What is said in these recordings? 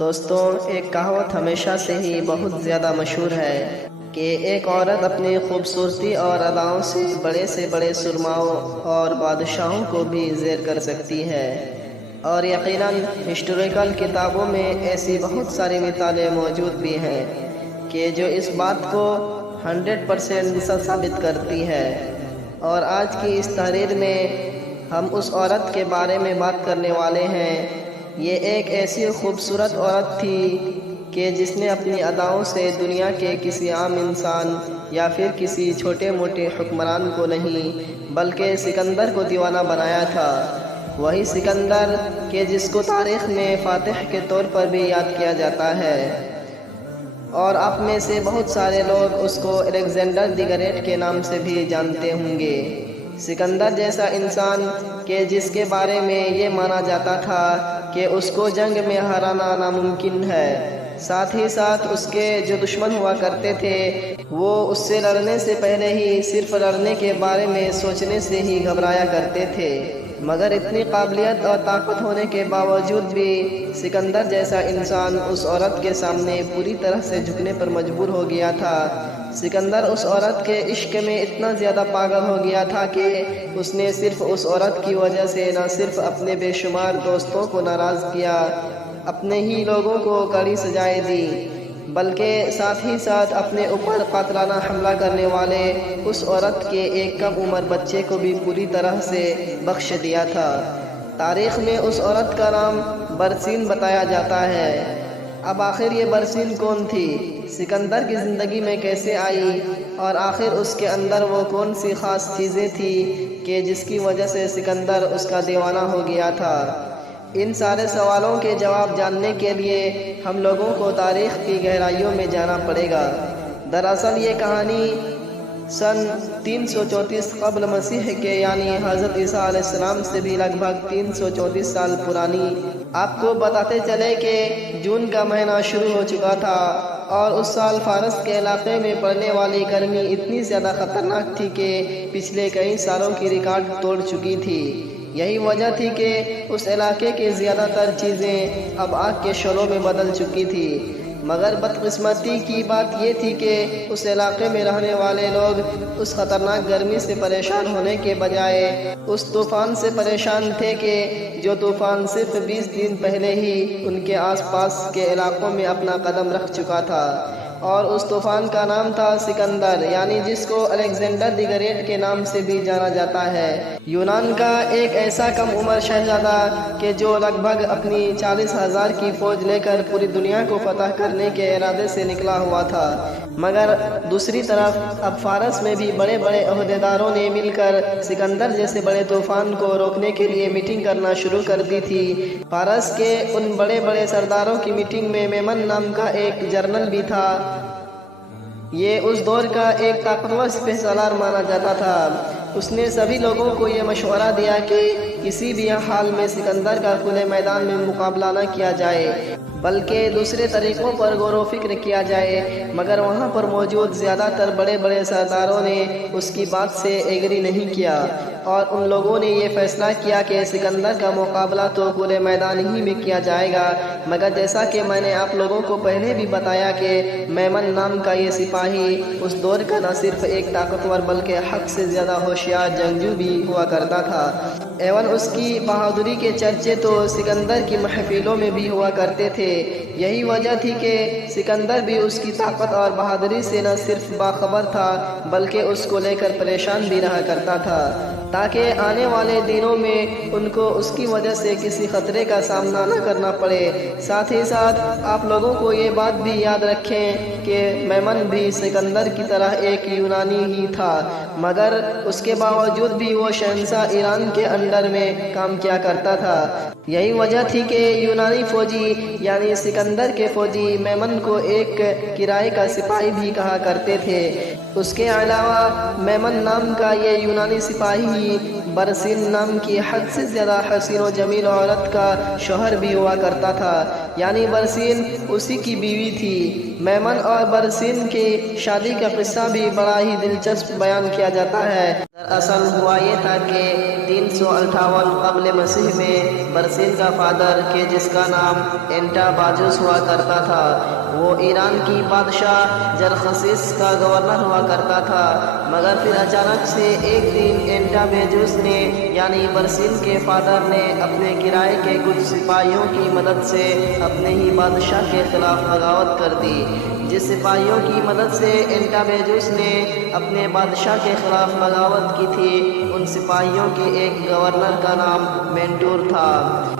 دوستوں، ایک کہاوت ہمیشہ سے ہی بہت زیادہ مشہور ہے کہ ایک عورت اپنی خوبصورتی اور اداؤں سے بڑے سرماؤں اور بادشاہوں کو بھی زیر کر سکتی ہے۔ اور یقیناً ہسٹوریکل کتابوں میں ایسی بہت ساری مثالیں موجود بھی ہیں کہ جو اس بات کو 100% سچ ثابت کرتی ہے۔ اور آج کی اس تحریر میں ہم اس عورت کے بارے میں بات کرنے والے ہیں۔ یہ ایک ایسی خوبصورت عورت تھی کہ جس نے اپنی اداؤں سے دنیا کے کسی عام انسان یا پھر کسی چھوٹے موٹے حکمران کو نہیں بلکہ سکندر کو دیوانہ بنایا تھا۔ وہی سکندر کہ جس کو تاریخ میں فاتح کے طور پر بھی یاد کیا جاتا ہے، اور آپ میں سے بہت سارے لوگ اس کو الیگزینڈر دی گریٹ کے نام سے بھی جانتے ہوں گے۔ سکندر جیسا انسان کہ جس کے بارے میں یہ مانا جاتا تھا کہ اس کو جنگ میں ہرانا ناممکن ہے، ساتھ ہی ساتھ اس کے جو دشمن ہوا کرتے تھے وہ اس سے لڑنے سے پہلے ہی صرف لڑنے کے بارے میں سوچنے سے ہی گھبرایا کرتے تھے۔ مگر اتنی قابلیت اور طاقت ہونے کے باوجود بھی سکندر جیسا انسان اس عورت کے سامنے پوری طرح سے جھکنے پر مجبور ہو گیا تھا۔ سکندر اس عورت کے عشق میں اتنا زیادہ پاگل ہو گیا تھا کہ اس نے صرف اس عورت کی وجہ سے نہ صرف اپنے بے شمار دوستوں کو ناراض کیا، اپنے ہی لوگوں کو کڑی سزائیں دی، بلکہ ساتھ ہی ساتھ اپنے اوپر قاتلانہ حملہ کرنے والے اس عورت کے ایک کم عمر بچے کو بھی پوری طرح سے بخش دیا تھا۔ تاریخ میں اس عورت کا نام برسین بتایا جاتا ہے۔ اب آخر یہ برسین کون تھی؟ سکندر کی زندگی میں کیسے آئی؟ اور آخر اس کے اندر وہ کون سی خاص چیزیں تھیں کہ جس کی وجہ سے سکندر اس کا دیوانہ ہو گیا تھا؟ ان سارے سوالوں کے جواب جاننے کے لیے ہم لوگوں کو تاریخ کی گہرائیوں میں جانا پڑے گا۔ دراصل یہ کہانی سن 334 قبل مسیح کے یعنی حضرت عیسیٰ علیہ السلام سے بھی لگ بھگ 334 سال پرانی۔ آپ کو بتاتے چلے کہ جون کا مہینہ شروع ہو چکا تھا اور اس سال فارس کے علاقے میں پڑنے والی گرمی اتنی زیادہ خطرناک تھی کہ پچھلے کئی سالوں کی ریکارڈ توڑ چکی تھی۔ یہی وجہ تھی کہ اس علاقے کی زیادہ تر چیزیں اب آگ کے شعلوں میں بدل چکی تھی۔ مگر بدقسمتی کی بات یہ تھی کہ اس علاقے میں رہنے والے لوگ اس خطرناک گرمی سے پریشان ہونے کے بجائے اس طوفان سے پریشان تھے کہ جو طوفان صرف 20 دن پہلے ہی ان کے آس پاس کے علاقوں میں اپنا قدم رکھ چکا تھا، اور اس طوفان کا نام تھا سکندر، یعنی جس کو الیگزینڈر دی گریٹ کے نام سے بھی جانا جاتا ہے۔ یونان کا ایک ایسا کم عمر شہزادہ کہ جو لگ بھگ اپنی 40,000 کی فوج لے کر پوری دنیا کو فتح کرنے کے ارادے سے نکلا ہوا تھا۔ مگر دوسری طرف اب فارس میں بھی بڑے بڑے عہدیداروں نے مل کر سکندر جیسے بڑے طوفان کو روکنے کے لیے میٹنگ کرنا شروع کر دی تھی۔ فارس کے ان بڑے بڑے سرداروں کی میٹنگ میں میمن نام کا ایک جنرل بھی تھا۔ یہ اس دور کا ایک طاقتور سپہ سالار مانا جاتا تھا۔ اس نے سبھی لوگوں کو یہ مشورہ دیا کہ کسی بھی حال میں سکندر کا کھلے میدان میں مقابلہ نہ کیا جائے بلکہ دوسرے طریقوں پر غور و فکر کیا جائے۔ مگر وہاں پر موجود زیادہ تر بڑے بڑے سرداروں نے اس کی بات سے ایگری نہیں کیا، اور ان لوگوں نے یہ فیصلہ کیا کہ سکندر کا مقابلہ تو کھلے میدان ہی میں کیا جائے گا۔ مگر جیسا کہ میں نے آپ لوگوں کو پہلے بھی بتایا کہ میمن نام کا یہ سپاہی اس دور کا نہ صرف ایک طاقتور بلکہ حد سے زیادہ ہوشیار جنگجو بھی ہوا کرتا تھا۔ ایون اس کی بہادری کے چرچے تو سکندر کی محفلوں میں بھی ہوا کرتے تھے۔ یہی وجہ تھی کہ سکندر بھی اس کی طاقت اور بہادری سے نہ صرف باخبر تھا بلکہ اس کو لے کر پریشان بھی رہا کرتا تھا، تاکہ آنے والے دنوں میں ان کو اس کی وجہ سے کسی خطرے کا سامنا نہ کرنا پڑے۔ ساتھ ہی ساتھ آپ لوگوں کو یہ بات بھی یاد رکھیں کہ میمن بھی سکندر کی طرح ایک یونانی ہی تھا، مگر اس کے باوجود بھی وہ شہنشاہ ایران کے انڈر میں کام کیا کرتا تھا۔ یہی وجہ تھی کہ یونانی فوجی یعنی سکندر کے فوجی میمن کو ایک کرائے کا سپاہی بھی کہا کرتے تھے۔ اس کے علاوہ میمن نام کا یہ یونانی سپاہی برسین نام کی حد سے زیادہ حسین و جمیل عورت کا شوہر بھی ہوا کرتا تھا، یعنی برسین اسی کی بیوی تھی۔ میمن اور برسین کی شادی کا قصہ بھی بڑا ہی دلچسپ بیان کیا جاتا ہے۔ اصل ہوا یہ تھا کہ 358 قبل مسیح میں برسین کا فادر کہ جس کا نام اینٹاباجوس ہوا کرتا تھا، وہ ایران کی بادشاہ جرخسیس کا گورنر ہوا کرتا تھا، مگر پھر اچانک سے ایک دن اینٹاباجوس نے یعنی برسین کے فادر نے اپنے کرائے کے کچھ سپاہیوں کی مدد سے اپنے ہی بادشاہ کے خلاف بغاوت کر دی۔ جس سپاہیوں کی مدد سے اینٹاباجوس نے اپنے بادشاہ کے خلاف بغاوت کی تھی، ان سپاہیوں کے ایک گورنر کا نام مینٹور تھا۔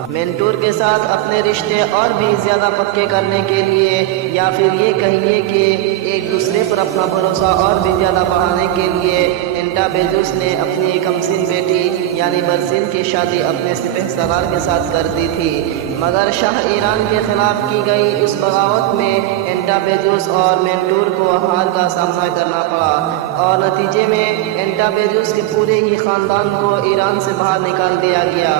مینٹور کے ساتھ اپنے رشتے اور بھی زیادہ پکے کرنے کے لیے، یا پھر یہ کہیے کہ ایک دوسرے پر اپنا بھروسہ اور بھی زیادہ بڑھانے کے لیے، اینٹاباجوس نے اپنی کمسن بیٹی یعنی برسین کی شادی اپنے سپہ سالار کے ساتھ کر دی تھی، مگر شاہ ایران کے خلاف کی گئی اس بغاوت میں اینٹاباجوس اور مینٹور کو ہار کا سامنا کرنا پڑا، اور نتیجے میں اینٹاباجوس کے پورے ہی خاندان کو ایران سے باہر نکال دیا گیا۔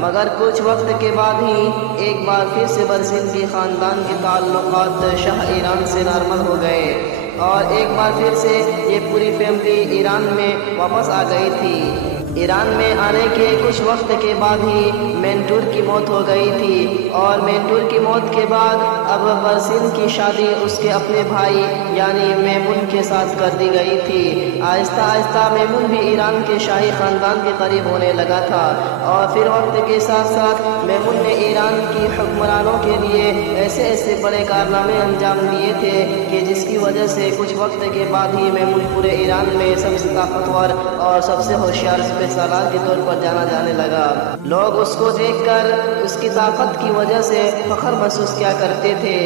مگر کچھ وقت کے بعد ہی ایک بار پھر سے برسین کے خاندان کے تعلقات شاہ ایران سے نارمل ہو گئے، اور ایک بار پھر سے یہ پوری فیملی ایران میں واپس آ گئی تھی۔ ایران میں آنے کے کچھ وقت کے بعد ہی مینٹور کی موت ہو گئی تھی، اور مینٹور کی موت کے بعد اب برسین کی شادی اس کے اپنے بھائی یعنی میمون کے ساتھ کر دی گئی تھی۔ آہستہ آہستہ میمون بھی ایران کے شاہی خاندان کے قریب ہونے لگا تھا، اور پھر وقت کے ساتھ ساتھ میمون نے ایران کی حکمرانوں کے لیے ایسے ایسے بڑے کارنامے انجام دیے تھے کہ جس کی وجہ سے کچھ وقت کے بعد ہی میمون پورے ایران میں سب سے طاقتور اور سب سے ہوشیار سالار کے طور پر جانا جانے لگا۔ لوگ اس کو دیکھ کر اس کی طاقت کی وجہ سے فخر محسوس کیا کرتے تھے۔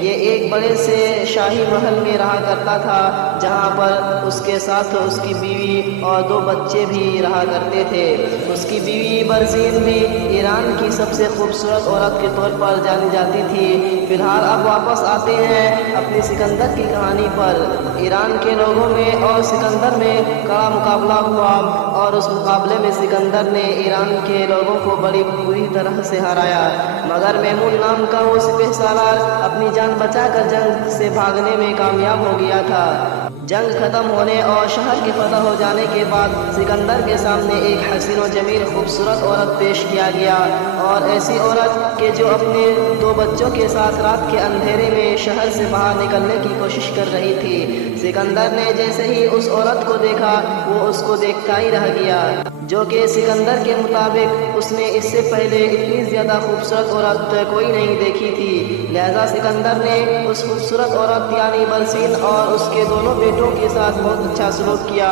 یہ ایک بڑے سے شاہی محل میں رہا کرتا تھا، جہاں پر اس کے ساتھ اس کی بیوی اور 2 بچے بھی رہا کرتے تھے۔ اس کی بیوی برسین بھی ایران کی سب سے خوبصورت عورت کے طور پر جانی جاتی تھی۔ فی الحال اب واپس آتے ہیں اپنی سکندر کی کہانی پر۔ ایران کے لوگوں میں اور سکندر میں کڑا مقابلہ ہوا، اور اس مقابلے میں سکندر نے ایران کے لوگوں کو بڑی بری طرح سے ہرایا، مگر میمون نام کا وہ سپہ سالار اپنی جان بچا کر جنگ سے بھاگنے میں کامیاب ہو گیا تھا۔ جنگ ختم ہونے اور شہر کے فتح ہو جانے کے بعد سکندر کے سامنے ایک حسین و جمیل خوبصورت عورت پیش کیا گیا، اور ایسی عورت کہ جو اپنے 2 بچوں کے ساتھ رات کے اندھیرے میں شہر سے باہر نکلنے کی کوشش کر رہی تھی۔ سکندر نے جیسے ہی اس عورت کو دیکھا، وہ اس کو دیکھتا ہی رہ گیا، جو کہ سکندر کے مطابق اس نے اس سے پہلے اتنی زیادہ خوبصورت عورت کوئی نہیں دیکھی تھی۔ لہذا سکندر نے اس خوبصورت عورت یعنی برسین اور اس کے دونوں بیٹوں کے ساتھ بہت اچھا سلوک کیا،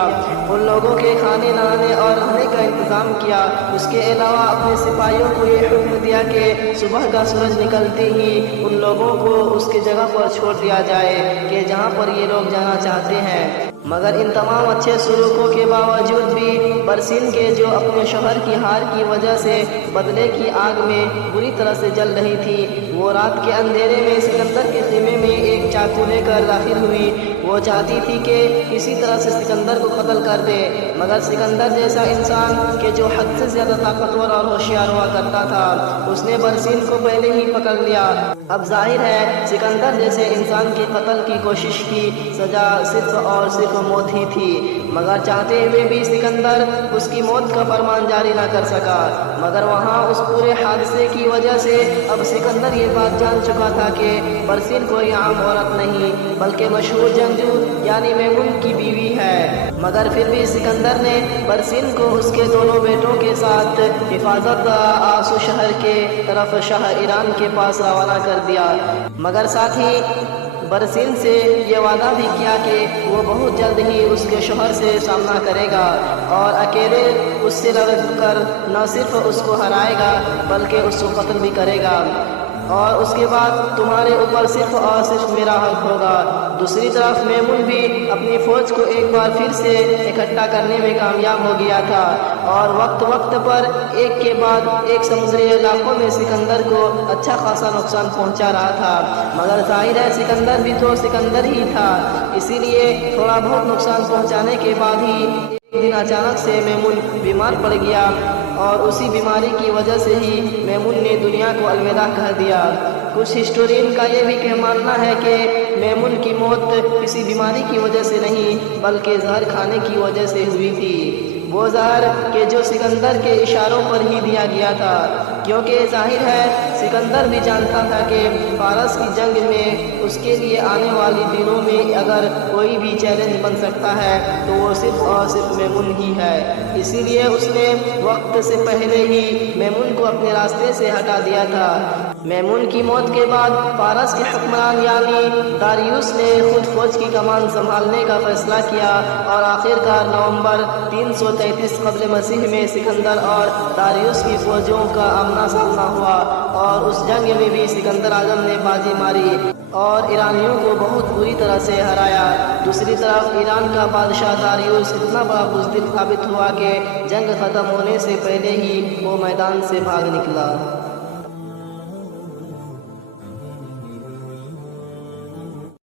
ان لوگوں کے کھانے نہانے اور رہنے کا انتظام کیا۔ اس کے علاوہ اپنے سپاہیوں کو یہ حکم دیا کہ صبح کا سورج نکلتے ہی ان لوگوں کو اس کی جگہ پر چھوڑ دیا جائے کہ جہاں پر یہ لوگ جانا چاہتے ہیں۔ مگر ان تمام اچھے سلوکوں کے باوجود بھی برسین کے جو اپنے شوہر کی ہار کی وجہ سے بدلے کی آگ میں بری طرح سے جل رہی تھی، وہ رات کے اندھیرے میں سکندر کے خیمے میں ایک چاقو لے کر داخل ہوئی۔ وہ چاہتی تھی کہ کسی طرح سے سکندر کو قتل کر دے، مگر سکندر جیسا انسان کہ جو حد سے زیادہ طاقتور اور ہوشیار ہوا کرتا تھا، اس نے برسین کو پہلے ہی پکڑ لیا۔ اب ظاہر ہے سکندر جیسے انسان کے قتل کی کوشش کی سزا صرف اور صرف موت ہی تھی، مگر چاہتے ہوئے بھی سکندر اس کی موت کا فرمان جاری نہ کر سکا۔ مگر وہاں اس پورے حادثے کی وجہ سے اب سکندر یہ بات جان چکا تھا کہ برسین کوئی عام عورت نہیں بلکہ مشہور جنگجو یعنی میمون کی بیوی ہے۔ مگر پھر بھی سکندر نے برسین کو اس کے دونوں بیٹوں کے ساتھ حفاظت آسو شہر کے طرف شاہ ایران کے پاس روانہ کر دیا، مگر ساتھ ہی برسین سے یہ وعدہ بھی کیا کہ وہ بہت جلد ہی اس کے شوہر سے سامنا کرے گا اور اکیلے اس سے لڑ کر نہ صرف اس کو ہرائے گا بلکہ اس کو قتل بھی کرے گا، اور اس کے بعد تمہارے اوپر صرف اور صرف میرا حق ہوگا۔ دوسری طرف میمون بھی اپنی فوج کو ایک بار پھر سے اکٹھا کرنے میں کامیاب ہو گیا تھا، اور وقت وقت پر ایک کے بعد ایک سمندری علاقوں میں سکندر کو اچھا خاصا نقصان پہنچا رہا تھا، مگر ظاہر ہے سکندر بھی تو سکندر ہی تھا، اسی لیے تھوڑا بہت نقصان پہنچانے کے بعد ہی ایک دن اچانک سے میمون بیمار پڑ گیا، اور اسی بیماری کی وجہ سے ہی میمون نے دنیا کو الوداع کہہ دیا۔ کچھ ہسٹورین کا یہ بھی ماننا ہے کہ میمون کی موت کسی بیماری کی وجہ سے نہیں بلکہ زہر کھانے کی وجہ سے ہوئی تھی۔ وہ زہر کہ جو سکندر کے اشاروں پر ہی دیا گیا تھا، کیونکہ ظاہر ہے سکندر بھی جانتا تھا کہ فارس کی جنگ میں اس کے لیے آنے والی دنوں میں اگر کوئی بھی چیلنج بن سکتا ہے تو وہ صرف اور صرف میمون ہی ہے۔ اسی لیے اس نے وقت سے پہلے ہی میمون کو اپنے راستے سے ہٹا دیا تھا۔ میمون کی موت کے بعد فارس کے حکمران یعنی داریوس نے خود فوج کی کمان سنبھالنے کا فیصلہ کیا، اور آخرکار نومبر 333 قبل مسیح میں سکندر اور داریوس کی فوجوں کا آمنا سامنا ہوا، اور اس جنگ میں بھی سکندر اعظم نے بازی ماری اور ایرانیوں کو بہت بری طرح سے ہرایا۔ دوسری طرف ایران کا بادشاہ داریوس اتنا بڑا بزدل ثابت ہوا کہ جنگ ختم ہونے سے پہلے ہی وہ میدان سے بھاگ نکلا۔